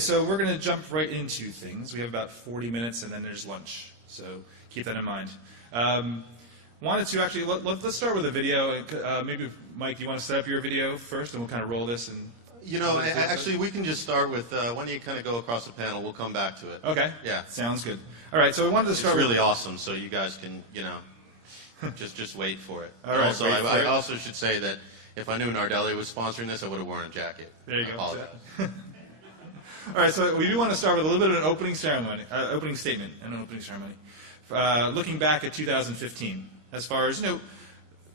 so we're going to jump right into things. We have about 40 minutes, and then there's lunch. So keep that in mind. Wanted to actually, let's start with a video. Maybe, Mike, you want to set up your video first, and we'll kind of roll this? And you know, actually, we can just start with, why don't you kind of go across the panel? We'll come back to it. Okay. Yeah. Sounds good. All right, so we wanted to start It's really awesome, so you guys can, you know, just wait for it. All right, also, I also should say that if I knew Nardelli was sponsoring this, I would have worn a jacket. There you go. Apologize. All right, so we do want to start with a little bit of an opening ceremony, opening statement, and an opening ceremony. Looking back at 2015, as far as, you know,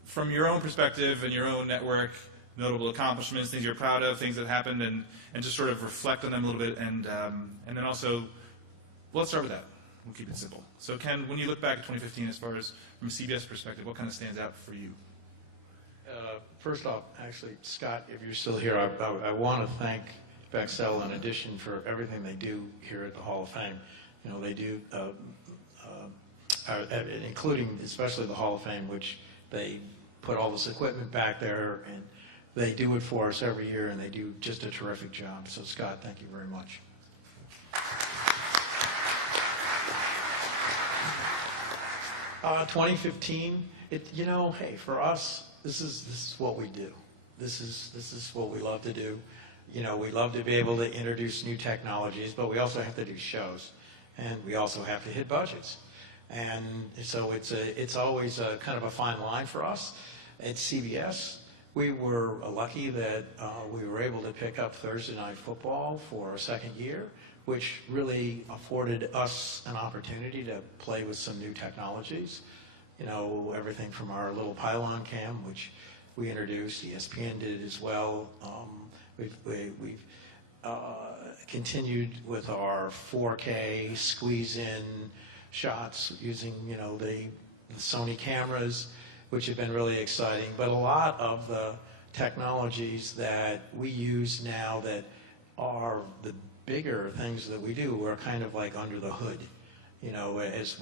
from your own perspective and your own network, notable accomplishments, things you're proud of, things that happened, and just sort of reflect on them a little bit, and then also, well, let's start with that. We'll keep it simple. So, Ken, when you look back at 2015, as far as from a CBS perspective, what kind of stands out for you? First off, actually, Scott, if you're still here, I want to thank Bexell in addition for everything they do here at the Hall of Fame. You know, they do, including especially the Hall of Fame, which they put all this equipment back there, and they do it for us every year, and they do just a terrific job. So, Scott, thank you very much. 2015, you know, hey, for us, this is what we do. This is what we love to do. You know, we love to be able to introduce new technologies, but we also have to do shows, and we also have to hit budgets. And so it's always a kind of a fine line for us. At CBS, we were lucky that we were able to pick up Thursday Night Football for a second year, which really afforded us an opportunity to play with some new technologies. You know, everything from our little pylon cam, which we introduced, ESPN did it as well. We've continued with our 4K squeeze-in shots using, you know, the Sony cameras, which have been really exciting. But a lot of the technologies that we use now that are the bigger things that we do are kind of like under the hood. You know, as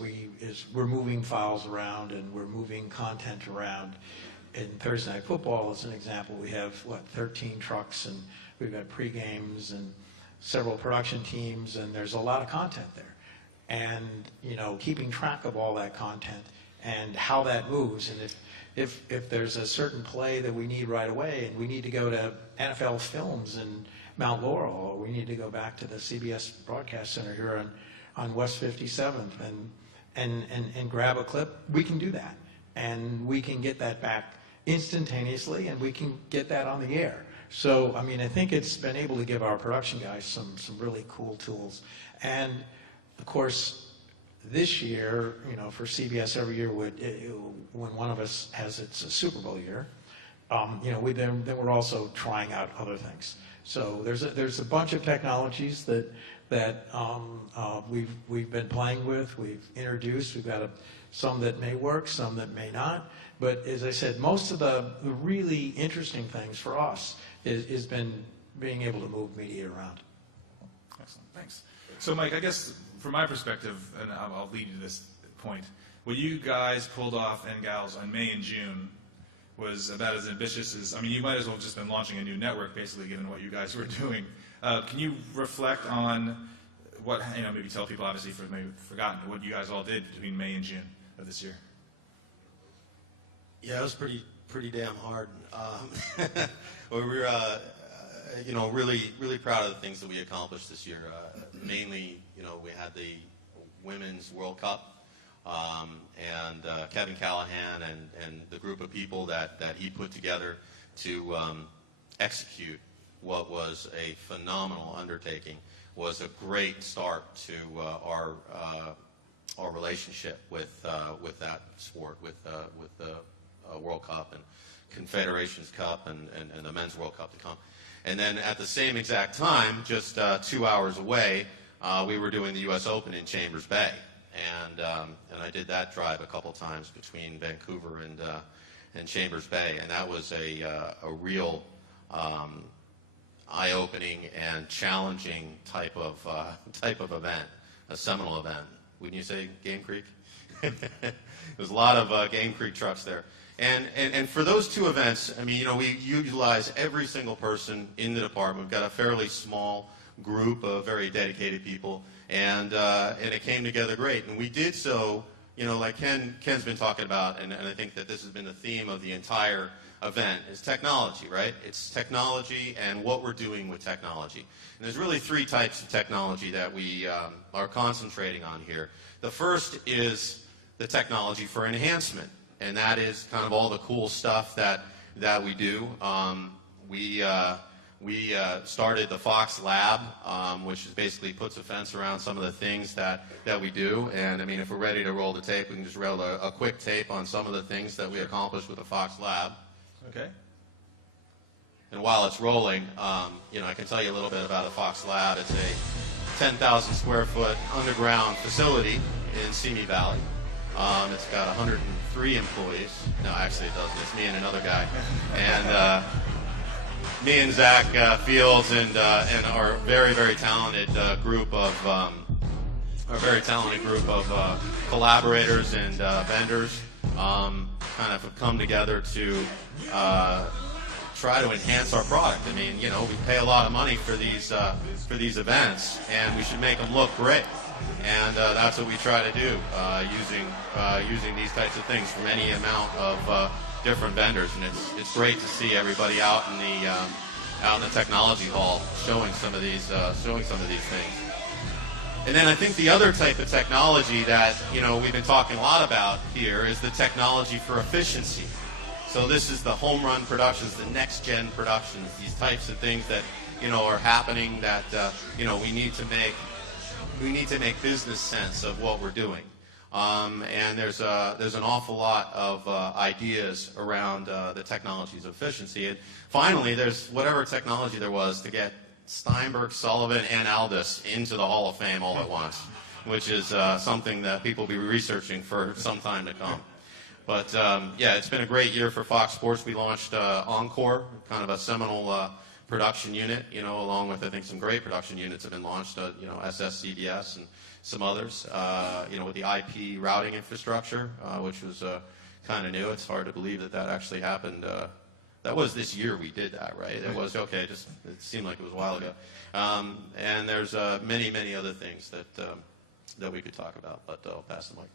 we're moving files around and we're moving content around. In Thursday Night Football, as an example, we have, 13 trucks, and we've got pre-games and several production teams, and there's a lot of content there. And, you know, keeping track of all that content and how that moves, and if there's a certain play that we need right away, and we need to go to NFL Films in Mount Laurel, or we need to go back to the CBS Broadcast Center here on West 57th and grab a clip, we can do that. And we can get that back instantaneously, and we can get that on the air. So, I mean, I think it's been able to give our production guys some really cool tools. And, of course, this year, you know, for CBS every year, when one of us has its Super Bowl year, you know, then we're also trying out other things. So there's a bunch of technologies that we've been playing with, we've introduced. We've got some that may work, some that may not. But as I said, most of the really interesting things for us is been being able to move media around. Excellent, thanks. So, Mike, I guess from my perspective, and I'll lead you to this point, what you guys pulled off and gals on May and June was about as ambitious as, I mean, you might as well have just been launching a new network, basically, given what you guys were doing. Can you reflect on what, you know, maybe tell people, obviously, for maybe forgotten, what you guys all did between May and June of this year? Yeah, it was pretty damn hard. We were, you know, really proud of the things that we accomplished this year. Mainly, you know, we had the Women's World Cup, and Kevin Callahan and the group of people that he put together to execute what was a phenomenal undertaking was a great start to our relationship with that sport, with the World Cup and Confederations Cup and the Men's World Cup to come. And then at the same exact time, just 2 hours away, we were doing the U.S. Open in Chambers Bay. And I did that drive a couple times between Vancouver and Chambers Bay. And that was a real eye-opening and challenging type of event, a seminal event. Wouldn't you say, Game Creek? There's a lot of Game Creek trucks there. And for those two events, I mean, you know, we utilize every single person in the department. We've got a fairly small group of very dedicated people, and it came together great. And we did so, like Ken's been talking about, and I think that this has been the theme of the entire event, is technology, right? It's technology and what we're doing with technology. And there's really three types of technology that we are concentrating on here. The first is the technology for enhancement, and that is kind of all the cool stuff that we do. We started the Fox Lab, which is basically puts a fence around some of the things that we do. And I mean, if we're ready to roll the tape, we can just roll a quick tape on some of the things that we accomplished with the Fox Lab. Okay. And while it's rolling, I can tell you a little bit about the Fox Lab. It's a 10,000 square foot underground facility in Simi Valley. It's got 103 employees. No, actually it doesn't. It's me and another guy. And me and Zach Fields and our very, very talented group of collaborators and vendors kind of have come together to try to enhance our product. I mean, we pay a lot of money for these events, and we should make them look great. And that's what we try to do using these types of things from any amount of different vendors. And it's great to see everybody out in the technology hall showing some of these things. And then I think the other type of technology that we've been talking a lot about here is the technology for efficiency. So this is the home run productions, the next gen productions, these types of things that are happening that we need to make business sense of what we're doing. And there's an awful lot of ideas around the technologies of efficiency. And finally, there's whatever technology there was to get Steinberg, Sullivan, and Aldis into the Hall of Fame all at once, which is something that people will be researching for some time to come. But yeah, it's been a great year for Fox Sports. We launched Encore, kind of a seminal production unit, along with I think some great production units have been launched, CBS and some others, with the IP routing infrastructure, which was kind of new. It's hard to believe that actually happened. That was this year we did that, right? It was, okay, it seemed like it was a while ago. And there's many, many other things that we could talk about, but I'll pass the mic.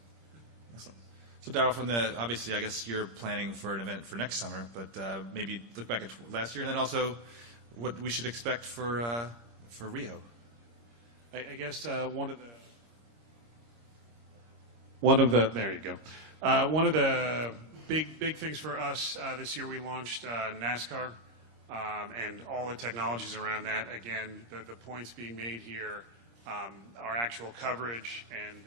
Excellent. So Darryl, from obviously, I guess you're planning for an event for next summer, but maybe look back at last year, and then also what we should expect for Rio. I guess one of the big things for us this year, we launched NASCAR and all the technologies around that. Again, the points being made here are actual coverage and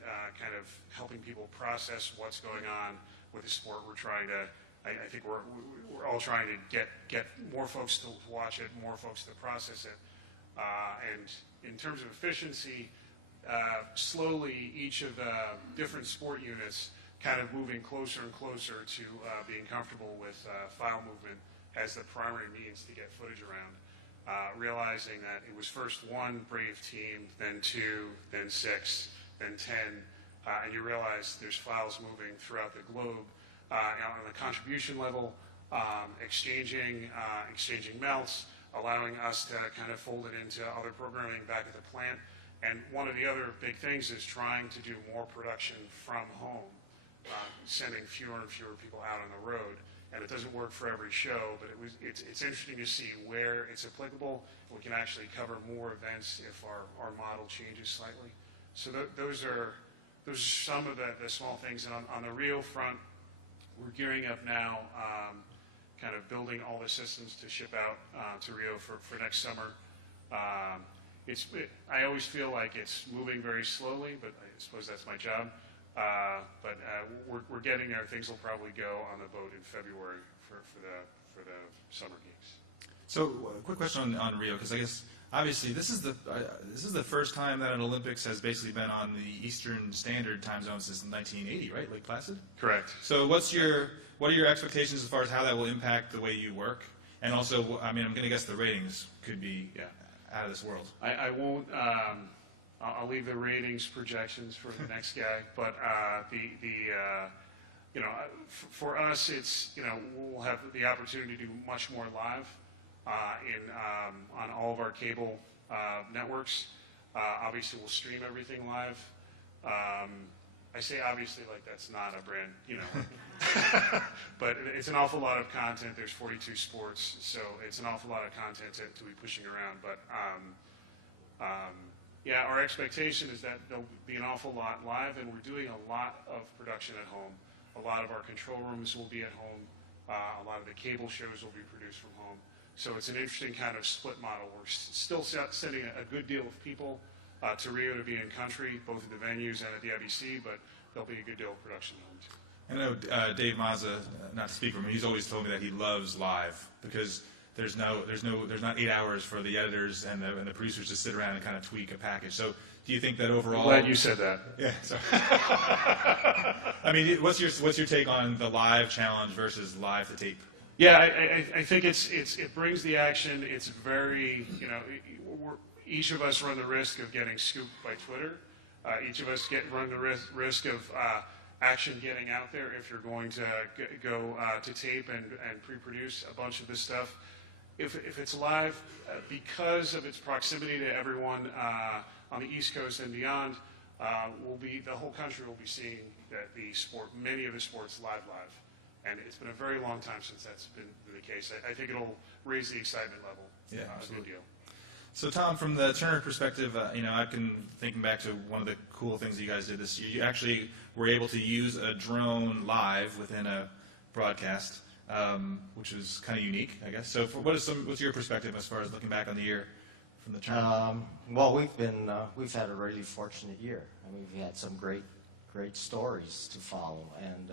kind of helping people process what's going on with the sport. We're trying to, I think we're all trying to get more folks to watch it, more folks to process it. And in terms of efficiency, slowly each of the different sport units kind of moving closer and closer to being comfortable with file movement as the primary means to get footage around. Realizing that it was first one brave team, then two, then 6, then 10, and you realize there's files moving throughout the globe on the contribution level, exchanging melts, allowing us to kind of fold it into other programming back at the plant. And one of the other big things is trying to do more production from home, sending fewer and fewer people out on the road. And it doesn't work for every show, but it's interesting to see where it's applicable. We can actually cover more events if our model changes slightly. So those are some of the small things. And on the Rio front, we're gearing up now, kind of building all the systems to ship out to Rio for next summer. I always feel like it's moving very slowly, but I suppose that's my job. But we're getting there. Things will probably go on the boat in February for the summer games. So, a quick question on Rio, because I guess obviously this is the first time that an Olympics has basically been on the Eastern Standard Time Zone since 1980, right? Lake Placid. Correct. So, what are your expectations as far as how that will impact the way you work? And also, I mean, I'm going to guess the ratings could be out of this world. I won't. I'll leave the ratings projections for the next guy, but for us, it's we'll have the opportunity to do much more live on all of our cable networks. Obviously, we'll stream everything live. I say obviously like that's not a brand, but it's an awful lot of content. There's 42 sports, so it's an awful lot of content to be pushing around. But yeah, our expectation is that there'll be an awful lot live, and we're doing a lot of production at home. A lot of our control rooms will be at home. A lot of the cable shows will be produced from home. So it's an interesting kind of split model. We're still sending a good deal of people to Rio to be in country, both at the venues and at the IBC, but there'll be a good deal of production at home too. I know Dave Mazza, not to speak for him, he's always told me that he loves live because there's not 8 hours for the editors and the producers to sit around and kind of tweak a package. So do you think that overall? I'm glad you said that. Yeah, sorry. I mean, what's your take on the live challenge versus live to tape? Yeah, I think it brings the action. It's very, each of us run the risk of getting scooped by Twitter. Each of us run the risk of action getting out there if you're going to go to tape and pre-produce a bunch of this stuff. If it's live, because of its proximity to everyone on the East Coast and beyond, the whole country will be seeing many of the sports live. And it's been a very long time since that's been the case. I think it'll raise the excitement level. Yeah, absolutely. Good deal. So Tom, from the Turner perspective, I've been thinking back to one of the cool things you guys did this year. You actually were able to use a drone live within a broadcast, which was kind of unique, I guess. So what's your perspective as far as looking back on the year from the Turner? Well, we've had a really fortunate year. I mean, we've had some great stories to follow, and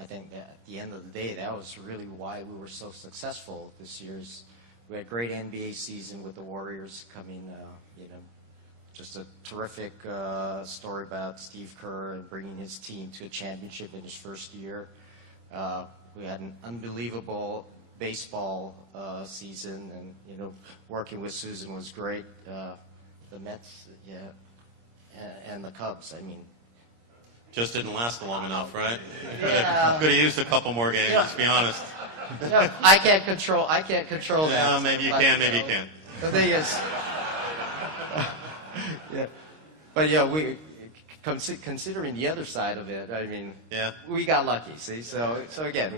I think that at the end of the day, that was really why we were so successful this year. We had a great NBA season with the Warriors coming, just a terrific story about Steve Kerr and bringing his team to a championship in his first year. We had an unbelievable baseball season, and, working with Susan was great. The Mets, and the Cubs, I mean. Just didn't last long enough, right? Yeah. Could have used a couple more games, Yeah. to be honest. I can't control that. Yeah, maybe you can, maybe you can't. The thing is, we considering the other side of it, I mean, we got lucky. See, so again,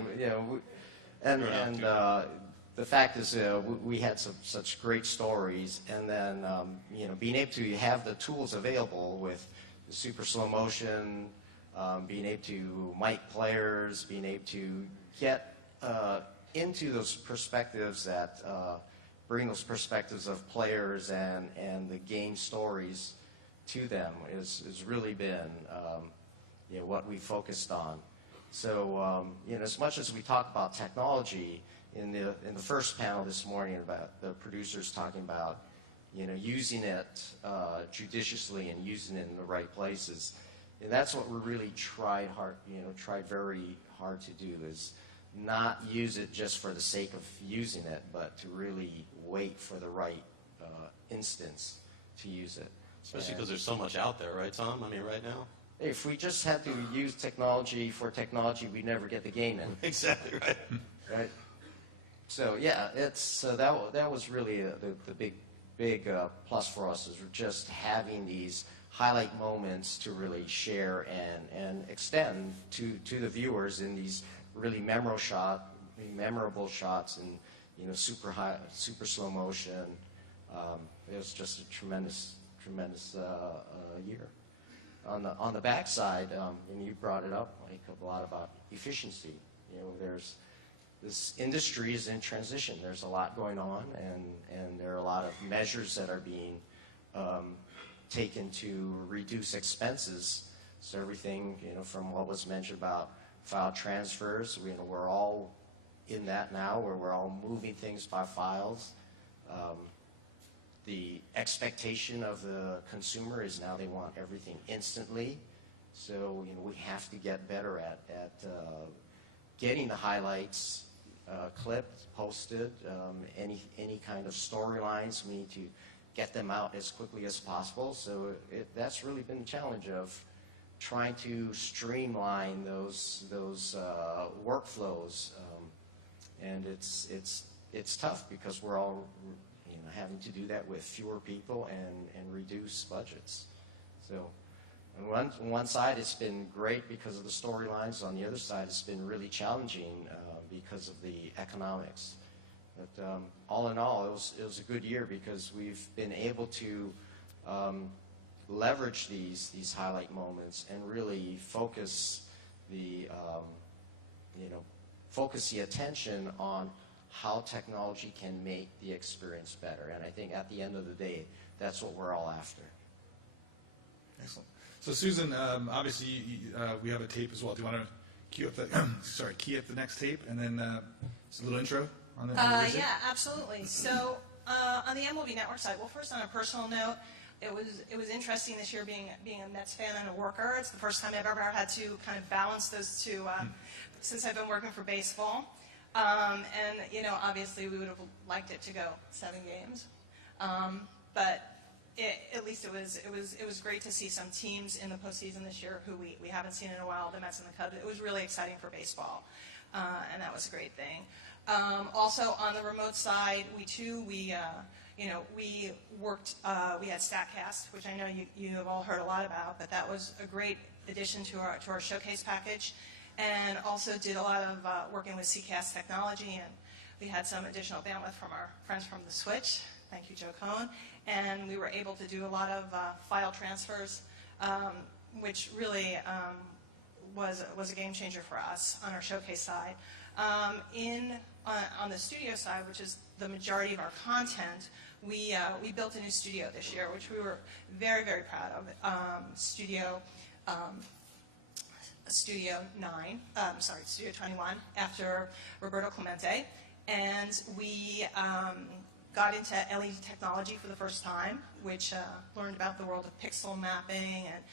the fact is, we had such great stories, and then being able to have the tools available with the super slow motion, being able to mic players, being able to get into those perspectives that bring those perspectives of players and the game stories to them has really been what we focused on. So as much as we talk about technology in the first panel this morning about the producers talking about using it judiciously and using it in the right places. And that's what we really tried very hard to do, is not use it just for the sake of using it, but to really wait for the right instance to use it. Especially because there's so much out there, right, Tom? I mean, right now? If we just had to use technology for technology, we'd never get the game in. Exactly right. Right? So, yeah, that was really the big plus for us, is just having these highlight moments to really share and extend to the viewers in these really memorable shots and super slow motion. It was just a tremendous year. On the backside, and you brought it up, like, a lot about efficiency. This industry is in transition. There's a lot going on, and there are a lot of measures that are being taken to reduce expenses. So everything, from what was mentioned about file transfers, we're all in that now, where we're all moving things by files. The expectation of the consumer is now they want everything instantly. So, we have to get better at getting the highlights clipped, posted, any kind of storylines. We need to get them out as quickly as possible. So that's really been the challenge of trying to streamline those workflows, and it's tough because we're all having to do that with fewer people and reduce budgets. So on one side, it's been great because of the storylines. On the other side, it's been really challenging because of the economics. But all in all, it was a good year because we've been able to leverage these highlight moments and really focus the focus the attention on how technology can make the experience better. And I think at the end of the day, that's what we're all after. Excellent. So Susan, obviously we have a tape as well. Do you want to cue up the key up the next tape and then just a little intro on the Yeah, absolutely. So on the MLB Network side, well, first on a personal note, it was interesting this year being a Mets fan and a worker. It's the first time I've ever had to kind of balance those two since I've been working for baseball. And obviously we would have liked it to go 7 games, but at least it was great to see some teams in the postseason this year who we haven't seen in a while. The Mets and the Cubs. It was really exciting for baseball, and that was a great thing. Also on the remote side, we worked. We had Secaucus, which I know you have all heard a lot about, but that was a great addition to our showcase package, and also did a lot of working with CCAS technology, and we had some additional bandwidth from our friends from the Switch. Thank you, Joe Cohn. And we were able to do a lot of file transfers, which really was a game changer for us on our showcase side. On the studio side, which is the majority of our content, we built a new studio this year, which we were very, very proud of. Studio 21, after Roberto Clemente, and we got into LED technology for the first time, which learned about the world of pixel mapping and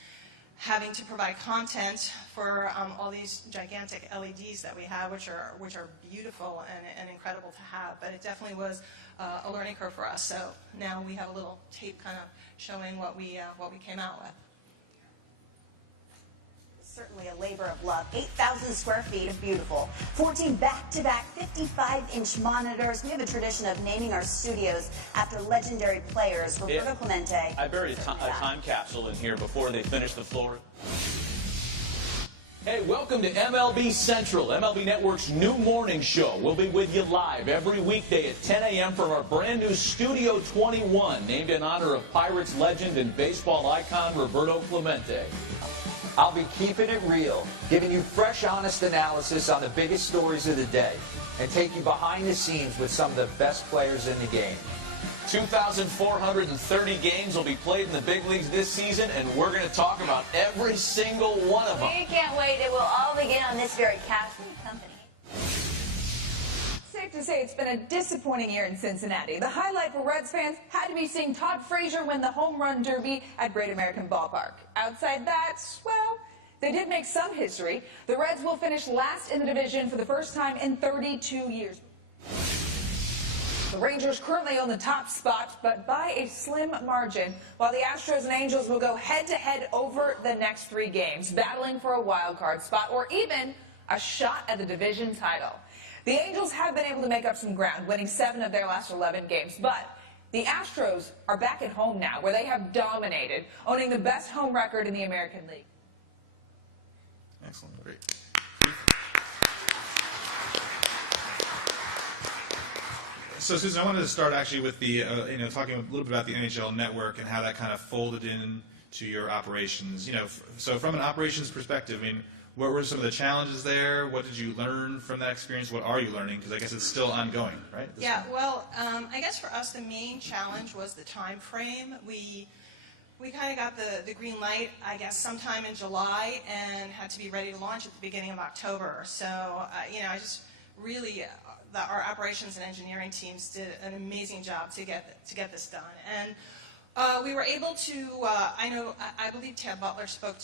having to provide content for all these gigantic LEDs that we have, which are beautiful and incredible to have. But it definitely was a learning curve for us. So now we have a little tape kind of showing what we came out with. Certainly a labor of love. 8,000 square feet of beautiful. 14 back-to-back 55-inch monitors. We have a tradition of naming our studios after legendary players. Roberto Clemente. I buried a time capsule in here before they finished the floor. Hey, welcome to MLB Central, MLB Network's new morning show. We'll be with you live every weekday at 10 a.m. from our brand new Studio 21, named in honor of Pirates legend and baseball icon Roberto Clemente. I'll be keeping it real, giving you fresh, honest analysis on the biggest stories of the day, and take you behind the scenes with some of the best players in the game. 2,430 games will be played in the big leagues this season, and we're going to talk about every single one of them. We can't wait. It will all begin on this very cast and company. Safe to say it's been a disappointing year in Cincinnati. The highlight for Reds fans had to be seeing Todd Frazier win the home run derby at Great American Ballpark. Outside that, well, they did make some history. The Reds will finish last in the division for the first time in 32 years. The Rangers currently own the top spot, but by a slim margin, while the Astros and Angels will go head-to-head over the next 3 games, battling for a wild card spot or even a shot at the division title. The Angels have been able to make up some ground, winning 7 of their last 11 games, but the Astros are back at home now, where they have dominated, owning the best home record in the American League. Excellent, great. So Susan, I wanted to start actually with the talking a little bit about the NHL Network and how that kind of folded into your operations. So from an operations perspective, I mean, what were some of the challenges there? What did you learn from that experience? What are you learning? Because I guess it's still ongoing, right? Yeah, well, I guess for us the main challenge was the time frame. We kind of got the green light, I guess, sometime in July and had to be ready to launch at the beginning of October. So, I just really, our operations and engineering teams did an amazing job to get this done. And we were able to, I believe Ted Butler spoke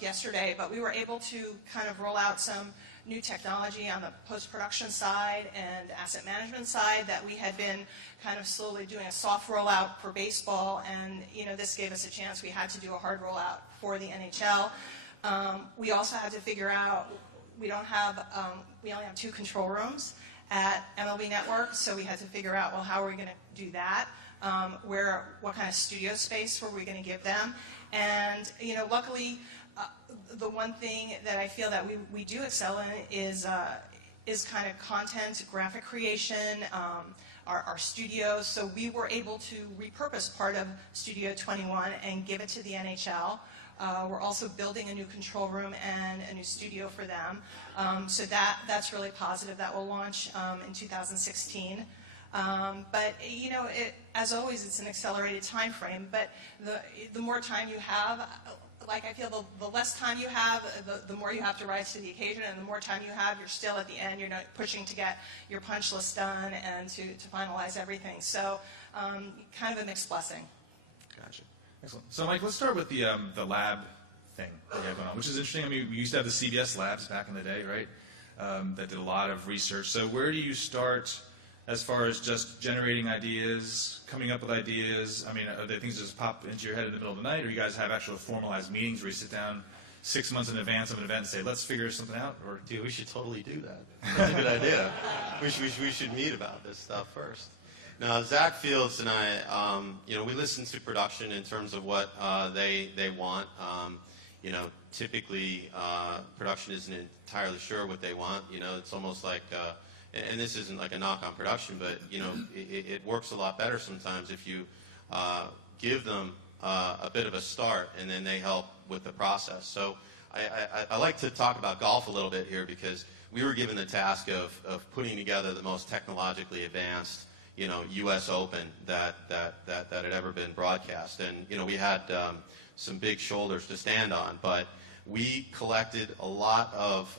yesterday, but we were able to kind of roll out some new technology on the post-production side and asset management side that we had been kind of slowly doing a soft rollout for baseball, and this gave us a chance. We had to do a hard rollout for the NHL. We also had to figure out we only have 2 control rooms, at MLB Network, so we had to figure out, well, how are we going to do that? What kind of studio space were we going to give them? And, you know, luckily, the one thing that I feel that we do excel in is kind of content, graphic creation, our studios. So we were able to repurpose part of Studio 21 and give it to the NHL. We're also building a new control room and a new studio for them. So that's really positive. That will launch in 2016. But, you know, as always, it's an accelerated time frame. But the more time you have, like I feel the less time you have, the more you have to rise to the occasion, and the more time you have, you're still at the end. You're not pushing to get your punch list done and to finalize everything. So kind of a mixed blessing. Gotcha. Excellent. So, Mike, let's start with the lab thing that you have going on, which is interesting. I mean, we used to have the CBS labs back in the day, right, that did a lot of research. So where do you start as far as just generating ideas, coming up with ideas? I mean, are there things that just pop into your head in the middle of the night, or you guys have actual formalized meetings where you sit down 6 months in advance of an event and say, let's figure something out? Or Dude, we should totally do that. That's a good idea. We should meet about this stuff first. Now, Zach Fields and I, you know, we listen to production in terms of what they want. You know, typically production isn't entirely sure what they want. You know, it's almost like, and this isn't like a knock on production, but, you know, it works a lot better sometimes if you give them a bit of a start and then they help with the process. So I like to talk about golf a little bit here because we were given the task of putting together the most technologically advanced, you know, U.S. Open that had ever been broadcast. And, you know, we had some big shoulders to stand on, but we collected a lot of,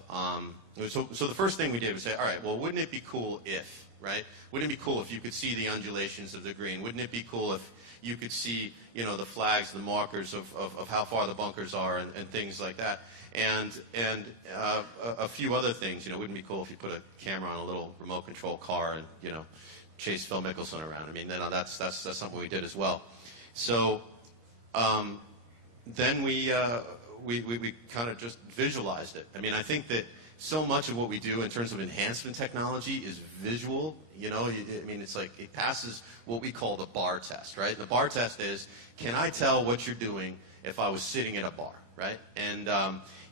so the first thing we did was say, all right, well, wouldn't it be cool if, right? Wouldn't it be cool if you could see the undulations of the green? Wouldn't it be cool if you could see, you know, the flags, the markers of how far the bunkers are and things like that? And a few other things, you know, wouldn't it be cool if you put a camera on a little remote control car and, you know, chase Phil Mickelson around? I mean, that's something we did as well. So then we kind of just visualized it. I mean, I think that so much of what we do in terms of enhancement technology is visual. You know, I mean, it's like it passes what we call the bar test, right? And the bar test is, can I tell what you're doing if I was sitting at a bar, right? And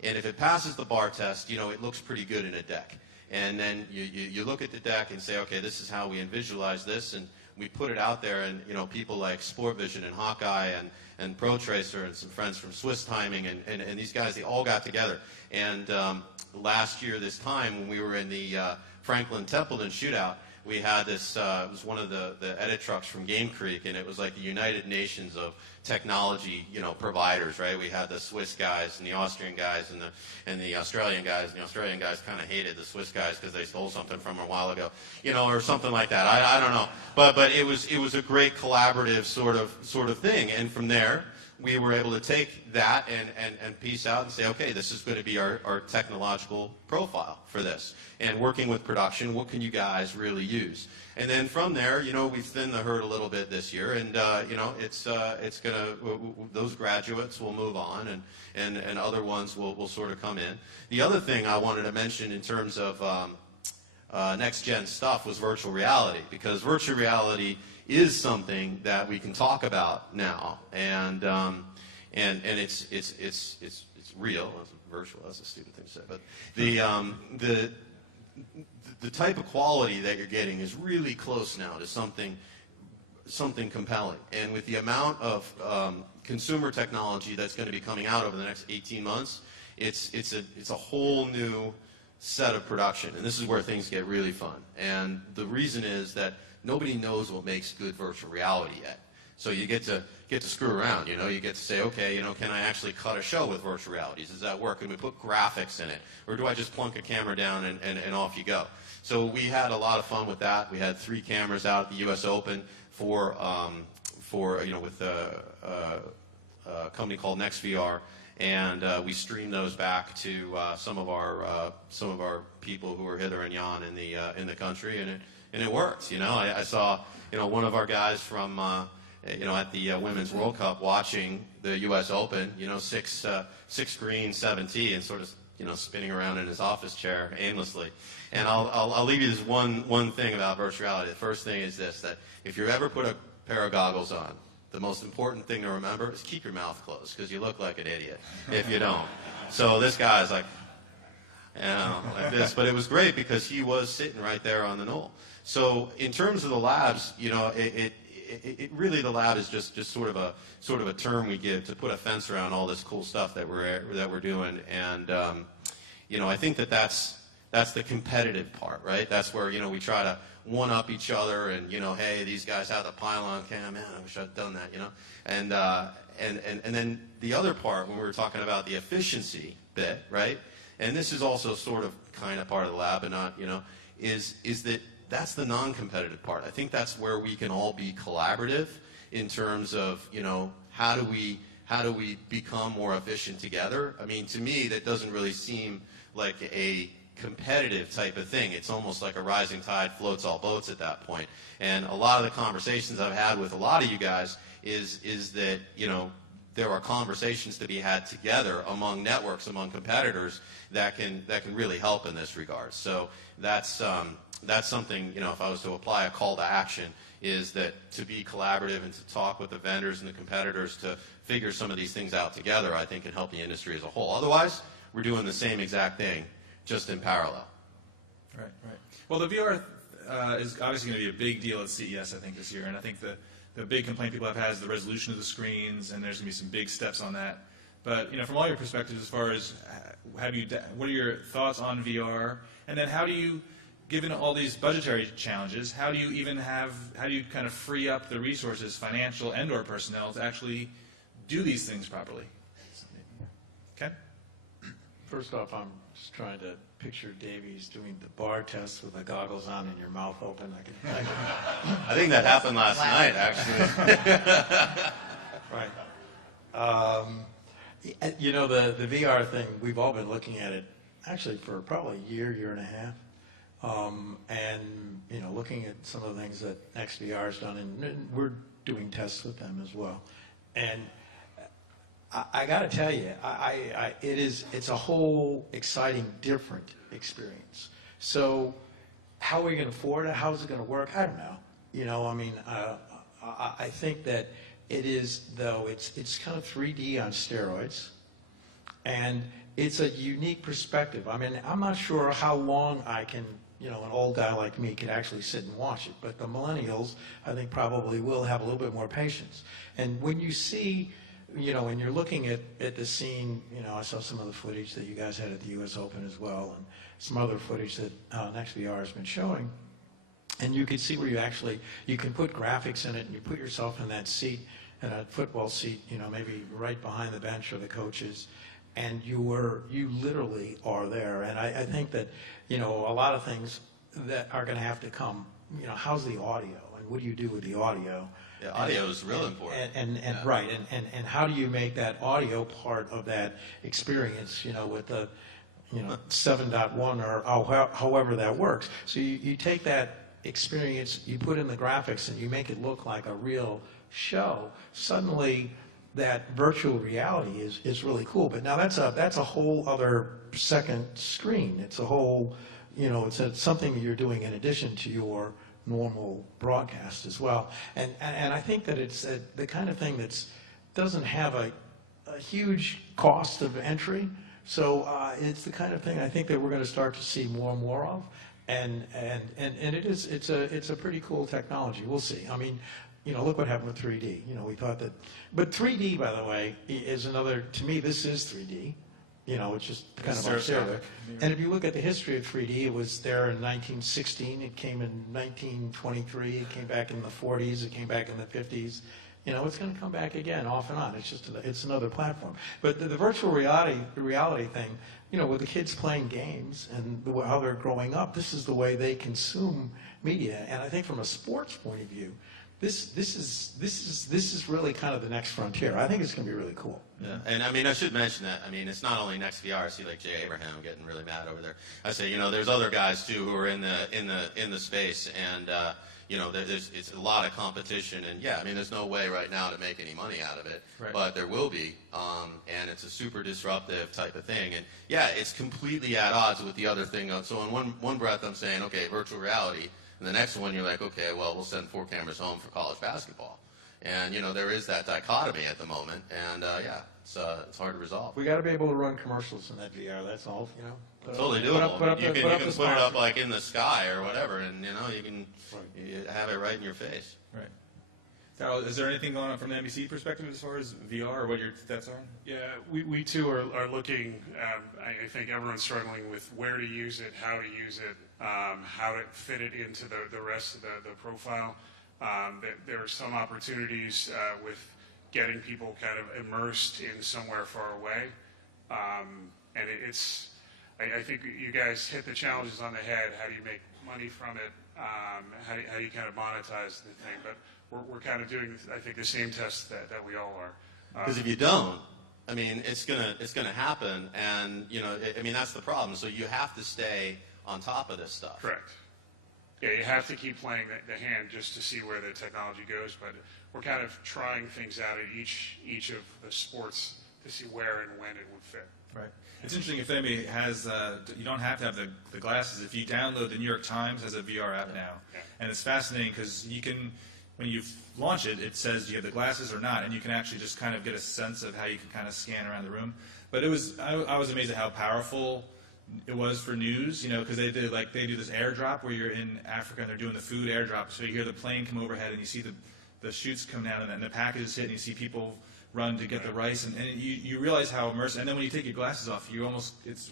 if it passes the bar test, you know, it looks pretty good in a deck. And then you look at the deck and say, okay, this is how we visualize this, and we put it out there, and, you know, people like Sport Vision and Hawkeye and Pro Tracer and some friends from Swiss Timing and these guys, they all got together. And last year this time when we were in the Franklin Templeton shootout, we had this, it was one of the edit trucks from Game Creek, and it was like the United Nations of technology, you know, providers, right? We had the Swiss guys and the Austrian guys and the Australian guys, and the Australian guys kind of hated the Swiss guys because they stole something from them a while ago, you know, or something like that. I don't know, but it was a great collaborative sort of thing, and from there we were able to take that and piece out and say, okay, this is going to be our technological profile for this. And working with production, what can you guys really use? And then from there, you know, we've thinned the herd a little bit this year, and you know, it's gonna, those graduates will move on, and other ones will sort of come in. The other thing I wanted to mention in terms of next gen stuff was virtual reality, because virtual reality is something that we can talk about now, and it's real. It's virtual. That's a stupid thing to say, but the type of quality that you're getting is really close now to something compelling. And with the amount of consumer technology that's going to be coming out over the next 18 months, it's a whole new set of production, and this is where things get really fun. And the reason is that nobody knows what makes good virtual reality yet. So you get to screw around, you know. You get to say, okay, you know, can I actually cut a show with virtual realities? Does that work? Can we put graphics in it? Or do I just plunk a camera down and off you go? So we had a lot of fun with that. We had 3 cameras out at the U.S. Open for you know, with a company called NextVR, and we streamed those back to some of our people who are hither and yon in the country, and it worked. You know, I saw, you know, one of our guys from you know, at the Women's World Cup watching the U.S. Open, you know, 6 green, 7 tee, and sort of spinning around in his office chair aimlessly. And I'll leave you this one thing about virtual reality. The first thing is this, that if you ever put a pair of goggles on, the most important thing to remember is keep your mouth closed, because you look like an idiot if you don't. So this guy's like, like this. But it was great because he was sitting right there on the knoll. So in terms of the labs, it really, the lab is just sort of a term we give to put a fence around all this cool stuff that we're doing. And I think that's the competitive part, right? That's where we try to one up each other, and hey, these guys have the pylon cam, man, I wish I'd done that, and then the other part, when we were talking about the efficiency bit, right? And this is also sort of kind of part of the lab, but not, is that that's the non-competitive part. I think that's where we can all be collaborative in terms of, how do we become more efficient together? I mean, to me, that doesn't really seem like a competitive type of thing. It's almost like a rising tide floats all boats at that point. And a lot of the conversations I've had with a lot of you guys is that, there are conversations to be had together among networks, among competitors, that can really help in this regard. So that's something, if I was to apply a call to action, is that to be collaborative and to talk with the vendors and the competitors to figure some of these things out together, I think can help the industry as a whole. Otherwise, we're doing the same exact thing, just in parallel. Right. Well, the VR is obviously going to be a big deal at CES, I think, this year. And I think the big complaint people have had is the resolution of the screens, and there's going to be some big steps on that. But, from all your perspectives, as far as what are your thoughts on VR? And then how do you, given all these budgetary challenges, how do you kind of free up the resources, financial and or personnel, to actually do these things properly? Okay? First off, I'm just trying to picture Davies doing the bar test with the goggles on and your mouth open. I think that happened last night, actually. Right. The VR thing, we've all been looking at it actually for probably a year and a half. And, looking at some of the things that XVR has done, and we're doing tests with them as well. And I got to tell you, it's a whole exciting, different experience. So how are we going to afford it? How is it going to work? I don't know. I think that it is, though, it's kind of 3D on steroids, and it's a unique perspective. I'm not sure how long I can, an old guy like me could actually sit and watch it, but the millennials, I think, probably will have a little bit more patience. And when you see, when you're looking at the scene, I saw some of the footage that you guys had at the U.S. Open as well, and some other footage that NextVR has been showing. And you can see where you can put graphics in it, and you put yourself in that seat, in a football seat, maybe right behind the bench or the coaches, and you literally are there. And I think that, a lot of things that are going to have to come, how's the audio, and what do you do with the audio? Yeah, audio is real important. Right, and how do you make that audio part of that experience, with the, 7.1 or however that works. So you take that experience, you put in the graphics, and you make it look like a real show. Suddenly, that virtual reality is really cool. But now that's a whole other second screen. It's a whole, it's something you're doing in addition to your normal broadcast as well. And I think that it's the kind of thing that doesn't have a huge cost of entry. So it's the kind of thing I think that we're going to start to see more and more of. And it's a pretty cool technology. We'll see. Look what happened with 3D. We thought that, but 3D, by the way, is another, to me, this is 3D. It's just kind of stereoscopic. And if you look at the history of 3D, it was there in 1916, it came in 1923, it came back in the 40s, it came back in the 50s. It's going to come back again, off and on. It's another platform. But the virtual reality thing, with the kids playing games and how they're growing up, this is the way they consume media. And I think from a sports point of view, this is really kind of the next frontier. I think it's going to be really cool. Yeah, and I mean, I should mention that. I mean, it's not only Next VR. I see like Jay Abraham getting really mad over there. I say, you know, there's other guys too who are in the space, and you know, it's a lot of competition. And yeah, I mean, there's no way right now to make any money out of it, Right. but there will be, and it's a super disruptive type of thing. And yeah, it's completely at odds with the other thing. So in one breath, I'm saying, okay, virtual reality, and the next one, you're like, okay, well, we'll send 4 cameras home for college basketball. And, you know, there is that dichotomy at the moment, and yeah, it's hard to resolve. We got to be able to run commercials in that VR. That's all, you know. Totally doable. You can put it up like in the sky or whatever, and you know you can have it right in your face. Right. Darryl, is there anything going on from the NBC perspective as far as VR or what your thoughts are? Yeah, we too are looking. I think everyone's struggling with where to use it, how to use it, how to fit it into the rest of the profile. There are some opportunities with getting people kind of immersed in somewhere far away, and it's. I think you guys hit the challenges on the head. How do you make money from it? How do you kind of monetize the thing? But we're kind of doing, I think, the same test that we all are. Because if you don't, I mean, it's gonna happen, and you know, I mean, that's the problem. So you have to stay on top of this stuff. Correct. Yeah, you have to keep playing the hand just to see where the technology goes. But we're kind of trying things out at each of the sports to see where and when it would fit. Right. It's interesting if anybody has, you don't have to have the glasses. If you download the New York Times has a VR app now, and it's fascinating because you can, when you launch it, it says you have the glasses or not, and you can actually just kind of get a sense of how you can kind of scan around the room. But it was, I was amazed at how powerful it was for news, you know, because they do this airdrop where you're in Africa and they're doing the food airdrop, so you hear the plane come overhead and you see the chutes come down and the packages hit and you see people run to get the rice, and you realize how immersive. And then when you take your glasses off, you almost, it's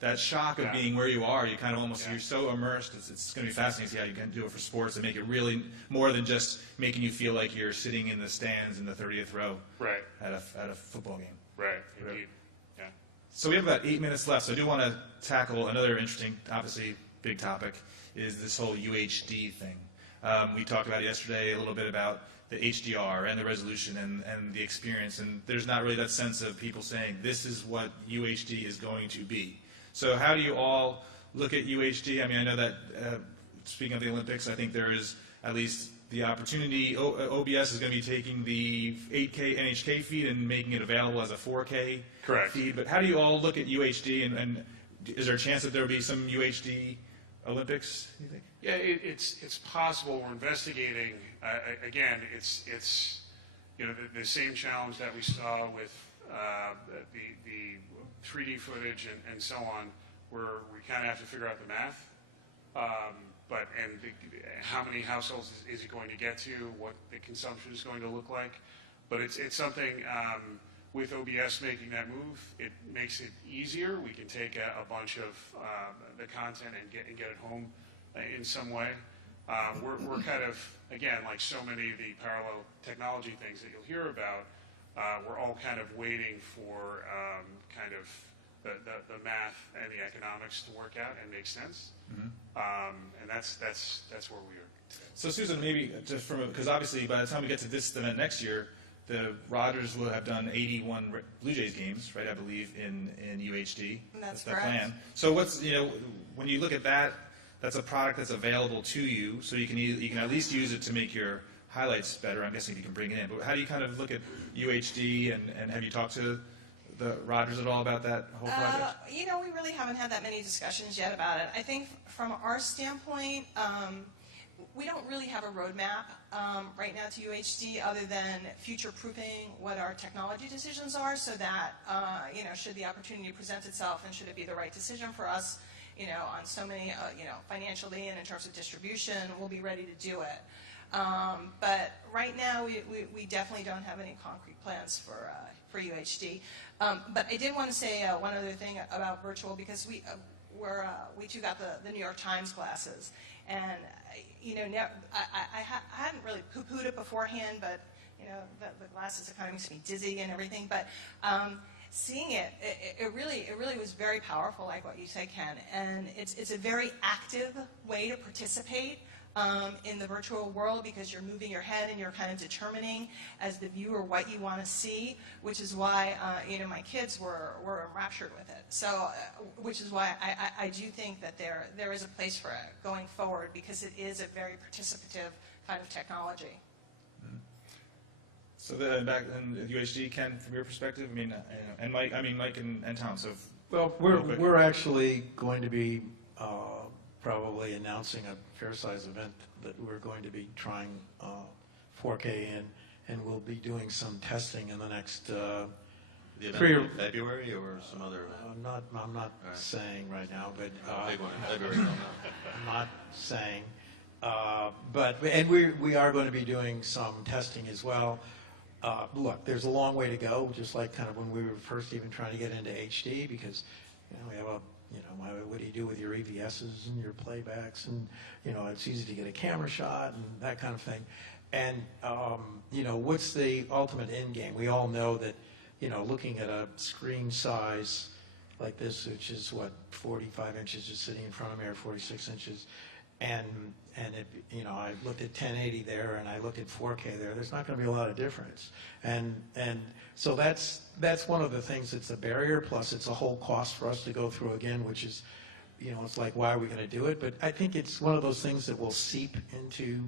that shock of being where you are. You kind of almost, you're so immersed. It's going to be fascinating to see how you can do it for sports and make it really more than just making you feel like you're sitting in the stands in the 30th row at a football game. Right. Indeed. Yeah. So we have about 8 minutes left. So I do want to tackle another interesting, obviously big topic, is this whole UHD thing. We talked about it yesterday a little bit about the HDR and the resolution and the experience, and there's not really that sense of people saying this is what UHD is going to be. So how do you all look at UHD? I mean, I know that speaking of the Olympics, I think there is at least the opportunity. OBS is going to be taking the 8K NHK feed and making it available as a 4K feed. But how do you all look at UHD, and is there a chance that there will be some UHD Olympics, you think? Yeah, it's possible. We're investigating. Again, it's you know the same challenge that we saw with the 3D footage and so on, where we kind of have to figure out the math. How many households is it going to get to? What the consumption is going to look like? But it's something. With OBS making that move, it makes it easier. We can take a bunch of the content and get it home in some way. We're kind of, again, like so many of the parallel technology things that you'll hear about, we're all kind of waiting for kind of the math and the economics to work out and make sense. Mm-hmm. And that's where we are. So Susan, maybe just because obviously by the time we get to this event next year, the Rodgers will have done 81 Blue Jays games, right? I believe in UHD. That's the correct. plan. So what's, you know, when you look at that, that's a product that's available to you, so you can at least use it to make your highlights better. I'm guessing you can bring it in. But how do you kind of look at UHD, and have you talked to the Rodgers at all about that whole project? You know, we really haven't had that many discussions yet about it. I think from our standpoint, we don't really have a roadmap right now to UHD other than future-proofing what our technology decisions are, so that, you know, should the opportunity present itself and should it be the right decision for us, you know, on so many, you know, financially and in terms of distribution, we'll be ready to do it. But right now, we definitely don't have any concrete plans for UHD. But I did want to say one other thing about virtual, because we too got the New York Times glasses, and you know, I hadn't really poo-pooed it beforehand, but you know, the glasses, it kind of makes me dizzy and everything. But seeing it really was very powerful, like what you said, Ken. And it's a very active way to participate. in the virtual world because you're moving your head and you're kind of determining as the viewer what you want to see, which is why my kids were enraptured with it. So, which is why I do think that there is a place for it going forward because it is a very participative kind of technology. So back in UHD, Ken, from your perspective, and Mike, Mike and Tom. So well, we're actually going to be probably announcing a fair-size event that we're going to be trying 4K in, and we'll be doing some testing in the next The event in February or some other event? I'm not saying right now, but big one in February. I'm not saying. And we are going to be doing some testing as well. Look, there's a long way to go, just like kind of when we were first even trying to get into HD, because we have what do you do with your EVSs and your playbacks, and it's easy to get a camera shot and that kind of thing. And what's the ultimate end game? We all know that looking at a screen size like this, which is what 45 inches just sitting in front of me, or 46 inches, and if I looked at 1080 there and I looked at 4K there, there's not going to be a lot of difference. And so that's one of the things that's a barrier. Plus, it's a whole cost for us to go through again, which is, it's like, why are we going to do it? But I think it's one of those things that will seep into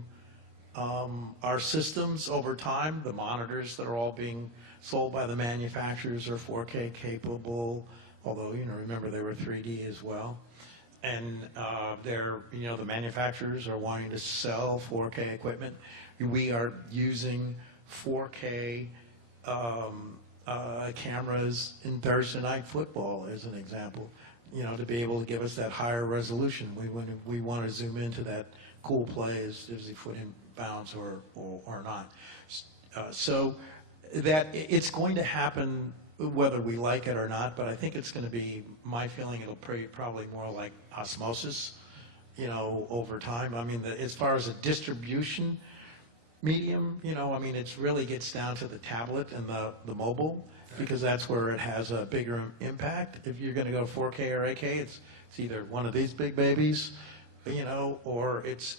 our systems over time. The monitors that are all being sold by the manufacturers are 4K capable, although remember they were 3D as well. And the manufacturers are wanting to sell 4K equipment. We are using 4K cameras in Thursday Night Football as an example, to be able to give us that higher resolution. We want to zoom into that cool play is he foot in bounds or not. So that it's going to happen whether we like it or not, but I think it's going to be, my feeling, it'll probably more like osmosis, over time. As far as a distribution medium, it really gets down to the tablet and the mobile, because that's where it has a bigger impact. If you're going to go 4K or 8K, it's either one of these big babies, or it's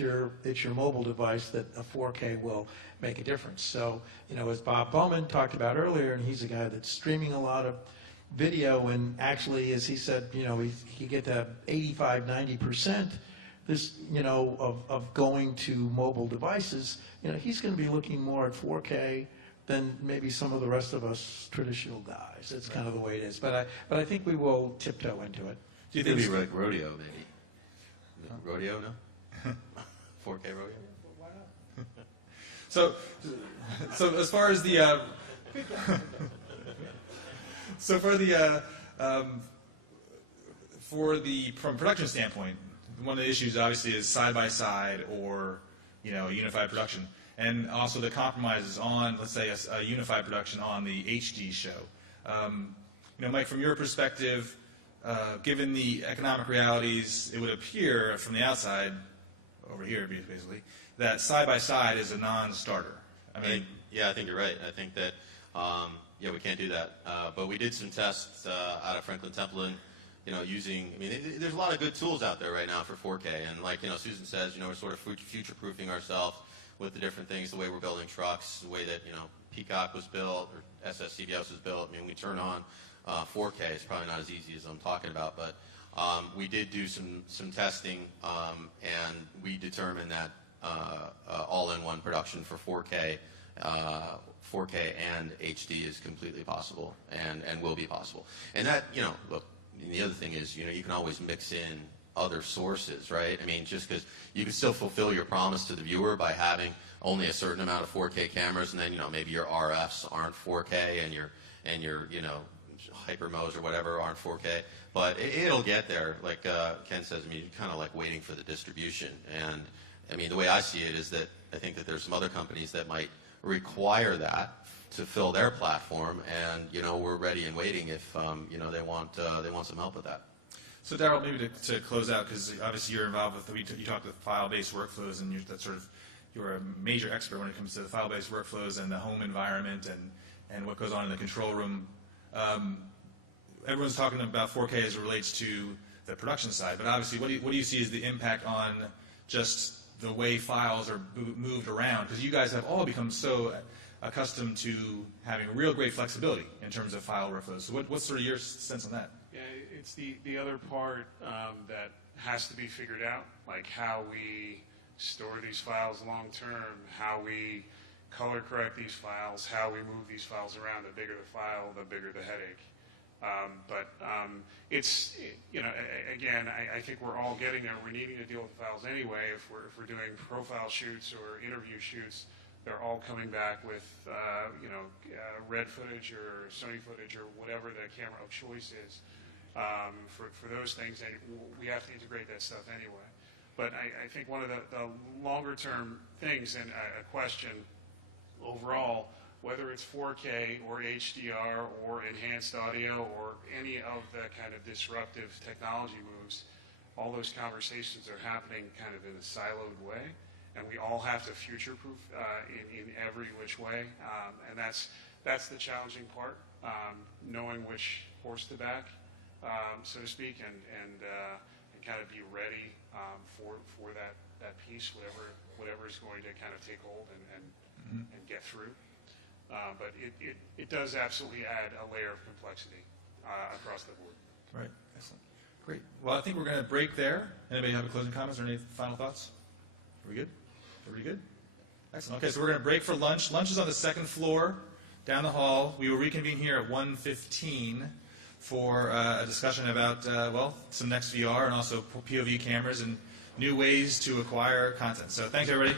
your mobile device that a 4K will make a difference. So, as Bob Bowman talked about earlier, and he's a guy that's streaming a lot of video, and actually, as he said, he get to 85, 90%, this, of going to mobile devices, he's going to be looking more at 4K than maybe some of the rest of us traditional guys. It's kind of the way it is. But I think we will tiptoe into it. Do you think it'd be like rodeo, maybe? Rodeo, no? 4K rodeo? Why not? So as far as the from production standpoint, one of the issues obviously is side by side or unified production, and also the compromises on, let's say, a unified production on the HD show. Mike, from your perspective, given the economic realities, it would appear from the outside, over here basically, that side-by-side is a non-starter. Yeah, I think you're right. I think that, we can't do that. But we did some tests out of Franklin Templeton, using, there's a lot of good tools out there right now for 4K. And like, Susan says, we're sort of future-proofing ourselves with the different things, the way we're building trucks, the way that, Peacock was built, or CBS was built. We turn on 4K. It's probably not as easy as I'm talking about, but we did do some testing, and we determined that all-in-one production for 4K and HD is completely possible and will be possible. And that, look, the other thing is, you can always mix in other sources, right? Just because you can still fulfill your promise to the viewer by having only a certain amount of 4K cameras, and then, maybe your RFs aren't 4K and your hyper modes or whatever aren't 4K, but it'll get there. Like Ken says, you're kind of like waiting for the distribution. And the way I see it is that I think that there's some other companies that might require that to fill their platform, and we're ready and waiting if they want some help with that. So Darryl, maybe to close out, because obviously you're involved with, you talked with file-based workflows, and you're a major expert when it comes to the file-based workflows and the home environment and what goes on in the control room. Everyone's talking about 4K as it relates to the production side, but obviously, what do you see as the impact on just the way files are moved around, because you guys have all become so accustomed to having real great flexibility in terms of file workflows. So what's sort of your sense on that? Yeah, it's the other part that has to be figured out, like how we store these files long term, how we color correct these files, how we move these files around. The bigger the file, the bigger the headache. It's, you know, again, I think we're all getting there. We're needing to deal with the files anyway. If we're doing profile shoots or interview shoots, they're all coming back with, red footage or Sony footage or whatever the camera of choice is for those things. And we have to integrate that stuff anyway. But I think one of the longer term things, and a question overall, whether it's 4K or HDR or enhanced audio or any of the kind of disruptive technology moves, all those conversations are happening kind of in a siloed way, and we all have to future-proof in every which way, and that's the challenging part, knowing which horse to back, so to speak, and kind of be ready for that piece, whatever is going to kind of take hold and get through. But it does absolutely add a layer of complexity across the board. Right. Excellent. Great. Well, I think we're going to break there. Anybody have any closing comments or any final thoughts? Are we good? Everybody good? Excellent. Okay, so we're going to break for lunch. Lunch is on the second floor down the hall. We will reconvene here at 1:15 for a discussion about, some next VR and also POV cameras and new ways to acquire content. So thanks, everybody.